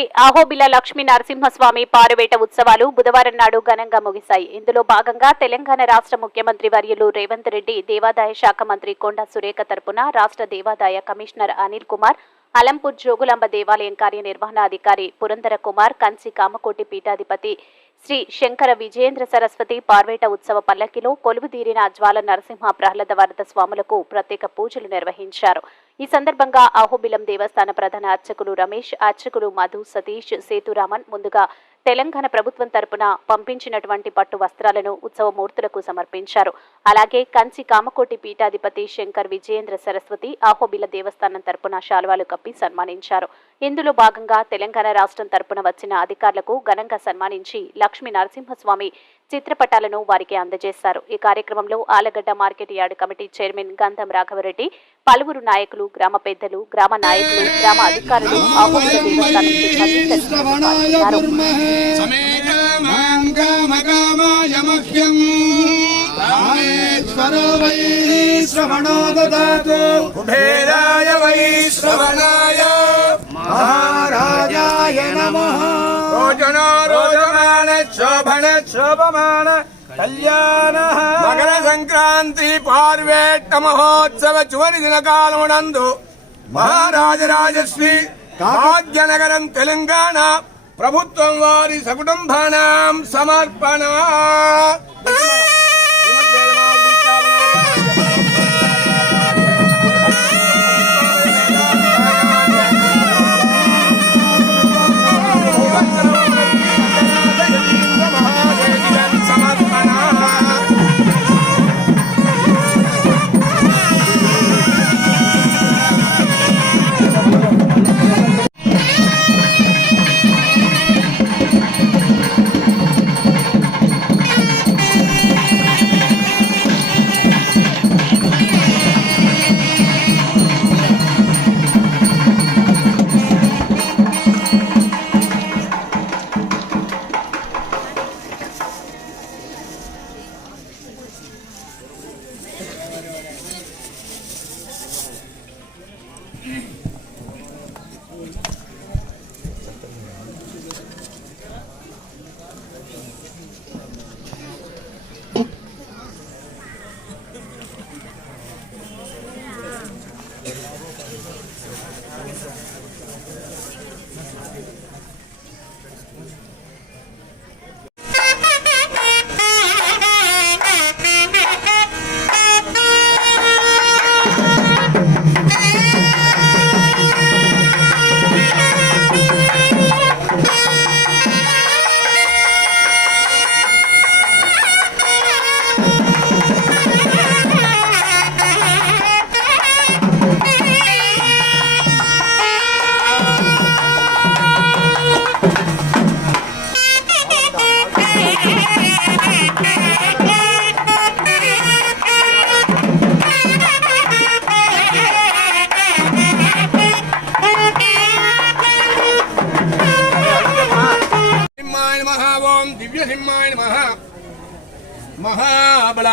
శ్రీ అహోబిల లక్ష్మీ నరసింహస్వామి పారువేట ఉత్సవాలు బుధవారం నాడు ఘనంగా ముగిశాయి. ఇందులో భాగంగా తెలంగాణ రాష్ట్ర ముఖ్యమంత్రి వర్యులు రేవంత్ రెడ్డి దేవాదాయ శాఖ మంత్రి కొండా సురేఖ తరపున రాష్ట్ర దేవాదాయ కమిషనర్ అనిల్ కుమార్ అలంపూర్ జోగులాంబ దేవాలయం కార్యనిర్వహణాధికారి పురంధర కుమార్ కంచి కామకోటి పీఠాధిపతి శ్రీ శంకర విజయేంద్ర సరస్వతి పార్వేట ఉత్సవ పల్లకిలో కొలువుదీరిన జ్వాల నరసింహ ప్రహ్లాద వరద స్వాములకు ప్రత్యేక పూజలు నిర్వహించారు. ఈ సందర్భంగా అహోబిలం దేవస్థాన ప్రధాన అర్చకులు రమేష్ అర్చకులు మధు సతీష్ సేతురామన్ ముందుగా తెలంగాణ ప్రభుత్వం తరపున పంపించినటువంటి పట్టు వస్త్రాలను ఉత్సవ మూర్తులకు సమర్పించారు. అలాగే కంచి కామకోటి పీఠాధిపతి శంకర్ విజయేంద్ర సరస్వతి అహోబిల దేవస్థానం తరపున శాల్వాలు కప్పి సన్మానించారు. ఇందులో భాగంగా తెలంగాణ రాష్ట్రం తరపున వచ్చిన అధికారులకు ఘనంగా సన్మానించి లక్ష్మీ నరసింహస్వామి చిత్రపటాలను వారికి అందజేశారు. ఈ కార్యక్రమంలో Alagadda market yard committee chairman Gandham Raghava Reddy పలువురు నాయకులు గ్రామ పెద్దలు గ్రామ నాయకులు గ్రామ అధికారులు అహోబిల దేవస్థానం సిబ్బంది महाराजाय नमः रोचनो रोचमान शोभन शोभमान కళ్యాణः మకర సంక్రాంతి పార్వేట్ట మహోత్సవ చివరి దిన కాలమునందు మహారాజరాజశ్రీ భాగ్యనగరం తెలంగాణ ప్రభుత్వం వారి సకుటుంబానాం సమర్పణ సమర్పణ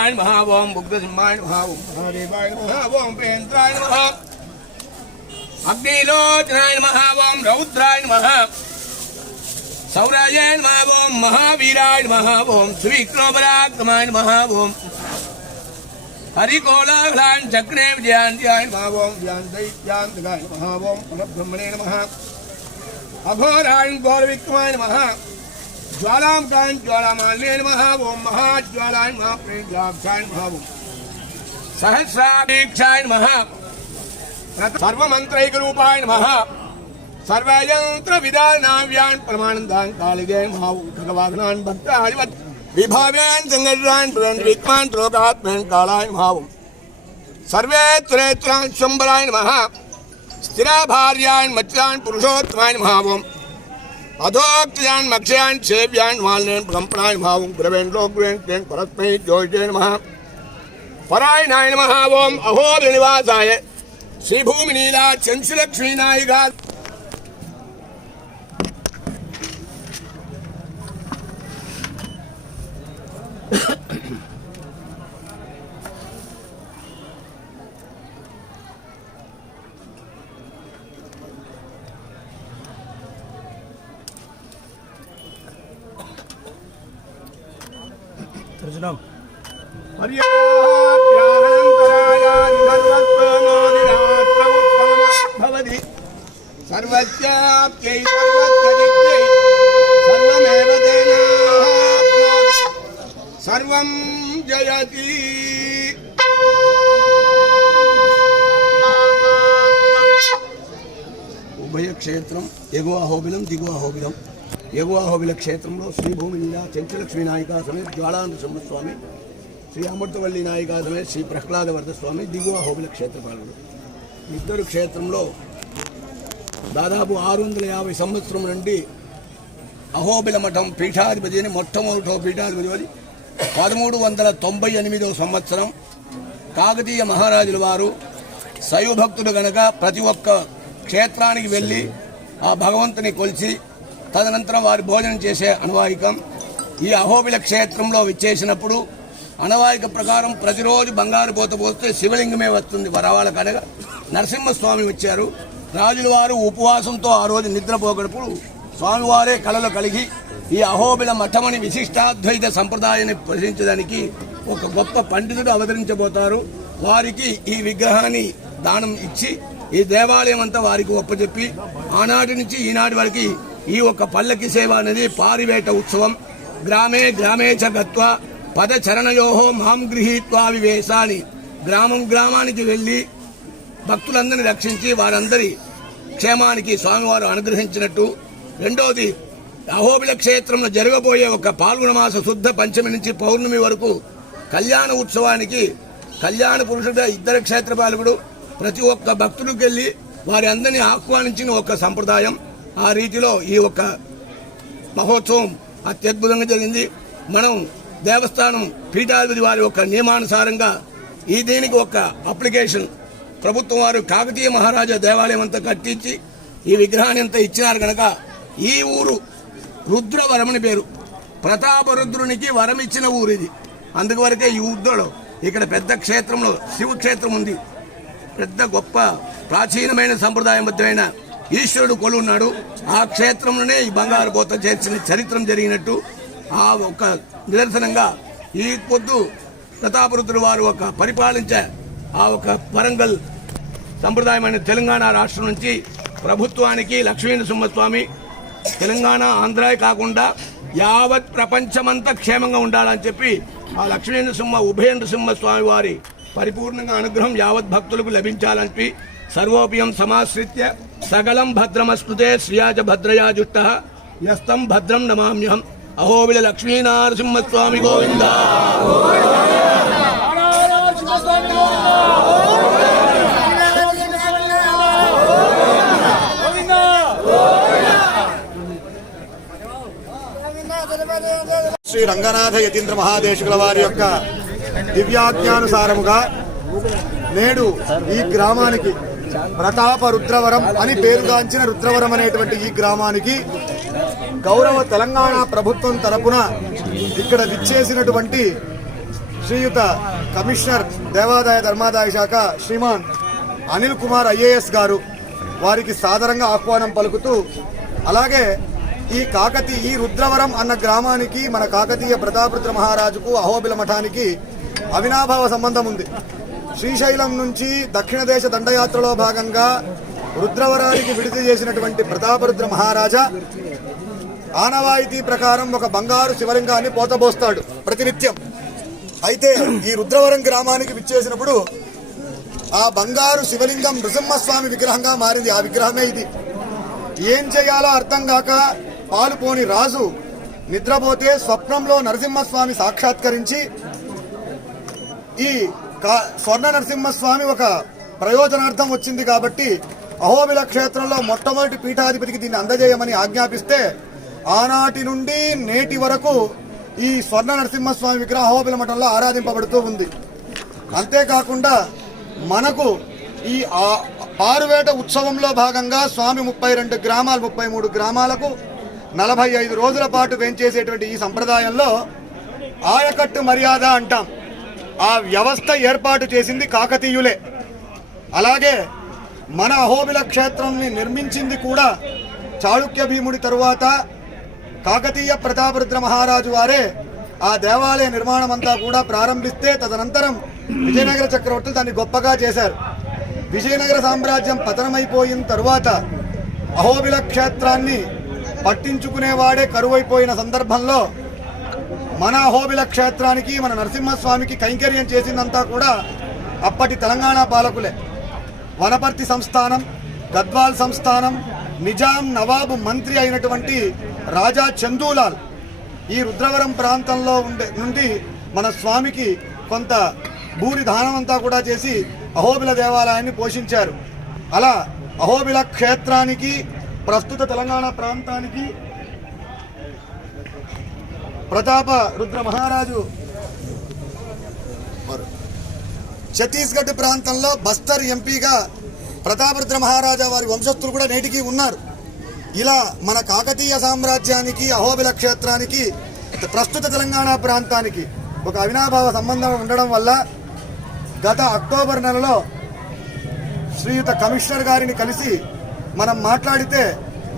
మహాబలాయ నమః ఓం బుద్ధ సింహాయ నమః ఓం మహాదేవాయ నమః ఓం పేంద్రాయ నమః అగ్నిలోచనాయ నమః ఓం రౌద్రాయ నమః సౌరాయ నమః ఓం మహావీరాయ నమః ఓం శ్రీవిక్రమపరాక్రమాయ నమః ఓం హరికోలాభలాన్ చక్రే విజయాంత్యాయ నమః ఓం వ్యాంతైత్యాంతకాయ నమః ఓం పరబ్రహ్మణే నమః అఘోరాయణ గౌరవిక్రమాయ ज्वालांकाय ज्वालामान्ये नमः ओम महाज्वालाय महाप्रेज्वाभ्याय नमः ओम सहस्रादीक्षाय नमः। सर्वमन्त्रैकरूपाय नमः। सर्वयन्त्रविदानाव्यान् परमानन्दान् कालिगे नमः ओम भगवान् भक्ताधिपत विभाव्यान् संगरान् प्रण्विक्मान् त्रोकात्मन् कालाय नमः ओम सर्वे त्रेत्रान् शम्बराय नमः। स्थिराभार्यान् मच्चान् पुरुषोत्तमाय नमः ओम अधोक्तियान, मक्षयान, सेव्यान, वालनेन कंपनायन भावुं ग्रवेन, लोग्रेन, तेन, परस्मै ज्योतिषे नमः। परायणाय नमः, ओम अहोर निवासाय श्री भूमि नीला चंचलक्ष्मी नायिका సృజనం మరియు భవతి సర్వత్యాప్యై సర్వత్యజిత్యై సర్వమేవ సర్వం జయతి ఉభయ క్షేత్రం ఎగువ హోబిలం దిగువ హోబిలం. ఎగువ హోబిల క్షేత్రంలో శ్రీభూమి లీలా చెంచలక్ష్మీ నాయిక సమేత జ్వాలాంత స్వామి శ్రీ అమృతవల్లి నాయిక సమేత శ్రీ ప్రహ్లాద వరదస్వామి దిగువ హోబిల క్షేత్రపాలకుడు. ఇద్దరు క్షేత్రంలో దాదాపు ఆరు వందల యాభై సంవత్సరం నుండి అహోబిల మఠం పీఠాధిపతి అని మొట్టమొదటో పీఠాధిపతి అని పదమూడు వందల తొంభై ఎనిమిదవ సంవత్సరం కాకతీయ మహారాజుల వారు శైవ భక్తుడు గనక ప్రతి ఒక్క క్షేత్రానికి వెళ్ళి ఆ భగవంతుని కొలిచి తదనంతరం వారి భోజనం చేసే అనవాయికం ఈ అహోబిల క్షేత్రంలో విచ్చేసినప్పుడు అనవాయిక ప్రకారం ప్రతిరోజు బంగారు పోత పోస్తే శివలింగమే వస్తుంది. వరవాళ్ళ కడగా నరసింహస్వామి వచ్చారు. రాజుల వారు ఉపవాసంతో ఆ రోజు నిద్రపోగడప్పుడు స్వామివారే కళలు కలిగి ఈ అహోబిల మఠమని విశిష్టాద్వైత సంప్రదాయాన్ని ప్రశ్నించడానికి ఒక గొప్ప పండితుడు అవతరించబోతారు. వారికి ఈ విగ్రహాన్ని దానం ఇచ్చి ఈ దేవాలయం అంతా వారికి ఒప్పచెప్పి ఆనాటి నుంచి ఈనాటి వరకు ఈ ఒక పల్లకి సేవ అనేది పారివేట ఉత్సవం. గ్రామే గ్రామే చ గత్వ పదచరణయోహో మాం గృహీత్వా వివేశాని. గ్రామం గ్రామానికి వెళ్ళి భక్తులందరినీ రక్షించి వారందరి క్షేమానికి స్వామివారు అనుగ్రహించినట్టు. రెండోది అహోబిల క్షేత్రంలో జరగబోయే ఒక పాల్గొన మాస శుద్ధ పంచమి నుంచి పౌర్ణమి వరకు కళ్యాణ ఉత్సవానికి కళ్యాణ పురుషుడు ఇద్దరు క్షేత్రపాలకుడు ప్రతి ఒక్క భక్తుడికి వెళ్ళి వారి అందరినీ ఆహ్వానించిన ఒక సంప్రదాయం. ఆ రీతిలో ఈ ఒక మహోత్సవం అత్యద్భుతంగా జరిగింది. మనం దేవస్థానం పీఠాధిపతి వారి యొక్క నియమానుసారంగా ఈ దీనికి ఒక అప్లికేషన్ ప్రభుత్వం వారు కాకతీయ మహారాజా దేవాలయం అంతా కట్టించి ఈ విగ్రహాన్ని అంతా ఇచ్చినారు కనుక ఈ ఊరు రుద్రవరమని పేరు. ప్రతాపరుద్రునికి వరం ఇచ్చిన ఊరు ఇది. అందువరకే ఈ ఊర్లో ఇక్కడ పెద్ద క్షేత్రంలో శివక్షేత్రం ఉంది. పెద్ద గొప్ప ప్రాచీనమైన సంప్రదాయబద్ధమైన ఈశ్వరుడు కొలున్నాడు. ఆ క్షేత్రంలోనే ఈ బంగారు కోత చేర్చిన చరిత్రం జరిగినట్టు ఆ ఒక నిదర్శనంగా ఈ పొద్దు ప్రతాపరుద్రుడు వారు ఒక పరిపాలించే ఆ ఒక వరంగల్ సంప్రదాయమైన తెలంగాణ రాష్ట్రం నుంచి ప్రభుత్వానికి లక్ష్మీనరసింహస్వామి తెలంగాణ ఆంధ్రాయే కాకుండా యావత్ ప్రపంచమంతా క్షేమంగా ఉండాలని చెప్పి ఆ లక్ష్మీనరసింహ ఉభయ నరసింహ స్వామి వారి పరిపూర్ణంగా అనుగ్రహం యావత్ భక్తులకు లభించాలని సర్వోపయం సమాశ్రిత్య సకలం భద్రమస్తుతే శ్రియాచ భద్రయా జుష్ట యస్తం భద్రం నమామ్యహం. అహోబిల లక్ష్మీనరసింహస్వామి గోవింద. శ్రీ రంగనాథ యతీంద్ర మహాదేశుల వారి యొక్క దివ్యాజ్ఞానుసారముగా నేడు ఈ గ్రామానికి ప్రతాప రుద్రవరం అని పేరుగాంచిన రుద్రవరం అనేటువంటి ఈ గ్రామానికి గౌరవ తెలంగాణ ప్రభుత్వం తరపున ఇక్కడ విచ్చేసినటువంటి శ్రీయుత కమిషనర్ దేవాదాయ ధర్మాదాయ శాఖ శ్రీమాన్ అనిల్ కుమార్ ఐఏఎస్ గారు వారికి సాదరంగా ఆహ్వానం పలుకుతూ అలాగే ఈ కాకతి ఈ రుద్రవరం అన్న గ్రామానికి మన కాకతీయ ప్రతాపరుద్ర మహారాజుకు అహోబిల మఠానికి అవినాభావ సంబంధం ఉంది. శ్రీశైలం నుంచి దక్షిణ దేశ దండయాత్రలో భాగంగా రుద్రవరానికి విడుదల చేసినటువంటి ప్రతాపరుద్ర మహారాజా ఆనవాయితీ ప్రకారం ఒక బంగారు శివలింగాన్ని పోతబోస్తాడు ప్రతినిత్యం. అయితే ఈ రుద్రవరం గ్రామానికి విచ్చేసినప్పుడు ఆ బంగారు శివలింగం నృసింహస్వామి విగ్రహంగా మారింది. ఆ విగ్రహమే ఇది. ఏం చేయాలో అర్థం కాక పాలుపోని రాజు నిద్రపోతే స్వప్నంలో నరసింహస్వామి సాక్షాత్కరించి ఈ స్వర్ణ నరసింహస్వామి ఒక ప్రయోజనార్థం వచ్చింది కాబట్టి అహోబిల క్షేత్రంలో మొట్టమొదటి పీఠాధిపతికి దీన్ని అందజేయమని ఆజ్ఞాపిస్తే ఆనాటి నుండి నేటి వరకు ఈ స్వర్ణ నరసింహస్వామి విగ్రహం అహోబిల మఠంలో ఆరాధింపబడుతూ ఉంది. అంతేకాకుండా మనకు ఈ ఆ- ఉత్సవంలో భాగంగా స్వామి ముప్పై రెండు గ్రామాలు ముప్పై మూడు గ్రామాలకు నలభై ఐదు రోజుల పాటు పెంచేసేటువంటి ఈ సంప్రదాయంలో ఆయకట్టు మర్యాద అంటాం. ఆ వ్యవస్థ ఏర్పాటు చేసింది కాకతీయులే. అలాగే మన అహోబిల క్షేత్రాన్ని నిర్మించింది కూడా చాళుక్య భీముడి తరువాత కాకతీయ ప్రతాపరుద్ర మహారాజు వారే ఆ దేవాలయ నిర్మాణం అంతా కూడా ప్రారంభిస్తే తదనంతరం విజయనగర చక్రవర్తులు దాన్ని గొప్పగా చేశారు. విజయనగర సామ్రాజ్యం పతనమైపోయిన తరువాత అహోబిల క్షేత్రాన్ని పట్టించుకునేవాడే కరువైపోయిన సందర్భంలో మన అహోబిల క్షేత్రానికి మన నరసింహస్వామికి కైంకర్యం చేసిందంతా కూడా అప్పటి తెలంగాణ పాలకులే. వనపర్తి సంస్థానం గద్వాల్ సంస్థానం నిజాం నవాబు మంత్రి అయినటువంటి రాజా చందూలాల్ ఈ రుద్రవరం ప్రాంతంలో ఉండే నుండి మన స్వామికి కొంత భూరి దానం అంతా కూడా చేసి అహోబిల దేవాలయాన్ని పోషించారు. అలా అహోబిల క్షేత్రానికి ప్రస్తుత తెలంగాణ ప్రాంతానికి ప్రతాప రుద్ర మహారాజు. ఛత్తీస్గఢ్ ప్రాంతంలో బస్తర్ ఎంపీగా ప్రతాపరుద్ర మహారాజా వారి వంశస్థులు కూడా నేటికి ఉన్నారు. ఇలా మన కాకతీయ సామ్రాజ్యానికి అహోబిల క్షేత్రానికి ప్రస్తుత తెలంగాణ ప్రాంతానికి ఒక అవినాభావ సంబంధం ఉండడం వల్ల గత అక్టోబర్ నెలలో శ్రీయుత కమిషనర్ గారిని కలిసి మనం మాట్లాడితే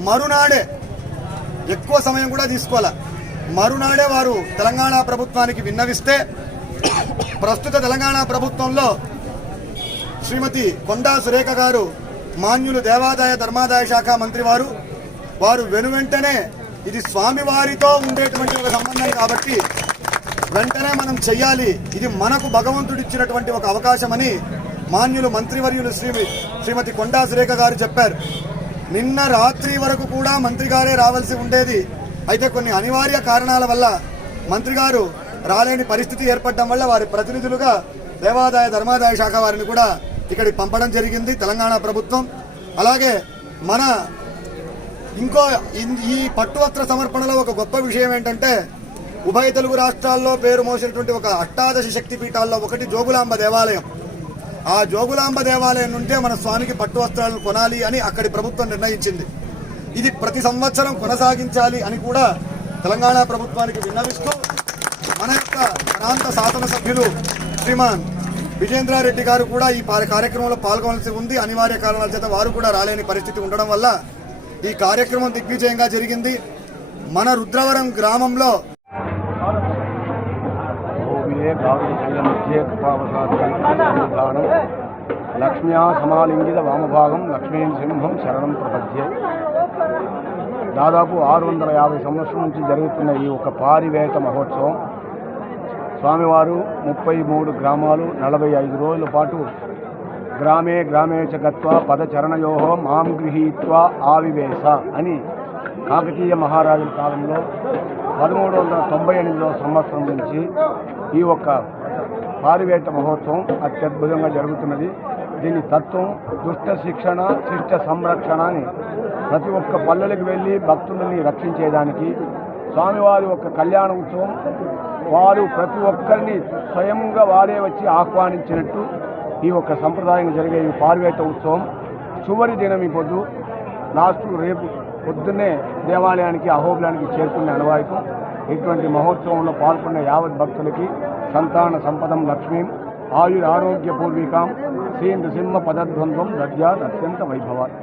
మరునాడే ఎక్కువ సమయం కూడా తీసుకోవాలి? మరునాడే వారు తెలంగాణ ప్రభుత్వానికి విన్నవిస్తే ప్రస్తుత తెలంగాణ ప్రభుత్వంలో శ్రీమతి కొండా సురేఖ గారు మాన్యులు దేవాదాయ ధర్మాదాయ శాఖ మంత్రి వారు వారు వెనువెంటనే ఇది స్వామివారితో ఉండేటువంటి ఒక సంబంధం కాబట్టి వెంటనే మనం చెయ్యాలి. ఇది మనకు భగవంతుడిచ్చినటువంటి ఒక అవకాశమని మాన్యులు మంత్రివర్యులు శ్రీ శ్రీమతి కొండా సురేఖ గారు చెప్పారు. నిన్న రాత్రి వరకు కూడా మంత్రి గారే రావాల్సి ఉండేది. అయితే కొన్ని అనివార్య కారణాల వల్ల మంత్రి గారు రాలేని పరిస్థితి ఏర్పడడం వల్ల వారి ప్రతినిధులుగా దేవాదాయ ధర్మాదాయ శాఖ వారిని కూడా ఇక్కడికి పంపడం జరిగింది తెలంగాణ ప్రభుత్వం. అలాగే మన ఇంకో ఈ పట్టువస్త్ర సమర్పణలో ఒక గొప్ప విషయం ఏంటంటే ఉభయ తెలుగు రాష్ట్రాల్లో పేరు మోసినటువంటి ఒక అష్టాదశ శక్తి పీఠాల్లో ఒకటి జోగులాంబ దేవాలయం. ఆ జోగులాంబ దేవాలయం నుండే మన స్వామికి పట్టు వస్త్రాలను కొనాలి అని అక్కడి ప్రభుత్వం నిర్ణయించింది. ఇది ప్రతి సంవత్సరం కొనసాగించాలి అని కూడా తెలంగాణ ప్రభుత్వానికి విన్నవిస్తూ మన యొక్క ప్రాంత శాసనసభ్యులు శ్రీమాన్ విజేంద్రారెడ్డి గారు కూడా ఈ కార్యక్రమంలో పాల్గొనాల్సి ఉంది. అనివార్య కారణాల చేత వారు కూడా రాలేని పరిస్థితి ఉండడం వల్ల ఈ కార్యక్రమం దిగ్విజయంగా జరిగింది. మన రుద్రవరం గ్రామంలో లక్ష్మ్యా సమాలింగిత వామభాగం లక్ష్మీ సింహం శరణం ప్రపద్యే. దాదాపు ఆరు వందల యాభై సంవత్సరం నుంచి జరుగుతున్న ఈ ఒక పారివేట మహోత్సవం. స్వామివారు ముప్పై మూడు గ్రామాలు నలభై ఐదు రోజుల పాటు గ్రామే గ్రామే చ గత్వ పదచరణయో మాం గృహీత్వ ఆవివేశ అని కాకతీయ మహారాజుల కాలంలో పదమూడు వందల తొంభై ఎనిమిదవ సంవత్సరం నుంచి ఈ ఒక్క పారివేట మహోత్సవం అత్యద్భుతంగా జరుగుతున్నది. దీని తత్వం దుష్ట శిక్షణ శిష్ట సంరక్షణ అని ప్రతి ఒక్క పల్లెలకు వెళ్ళి భక్తులని రక్షించేదానికి స్వామివారి యొక్క కళ్యాణ ఉత్సవం. వారు ప్రతి ఒక్కరిని స్వయంగా వారే వచ్చి ఆహ్వానించినట్టు ఈ ఒక్క సంప్రదాయం జరిగే ఈ పారివేట ఉత్సవం. చివరి దినం ఈ పొద్దు లాస్ట్ రేపు పొద్దున్నే దేవాలయానికి అహోబిలానికి చేరుకునే అనువాయితం ఇటువంటి మహోత్సవంలో పాల్గొన్న యావత్ భక్తులకి సంతాన సంపదం లక్ష్మీం ఆయుర ఆరోగ్య పూర్వికాం శ్రీ నృసింహ పదద్వంద్వం దద్యాత్ అత్యంత వైభవాలు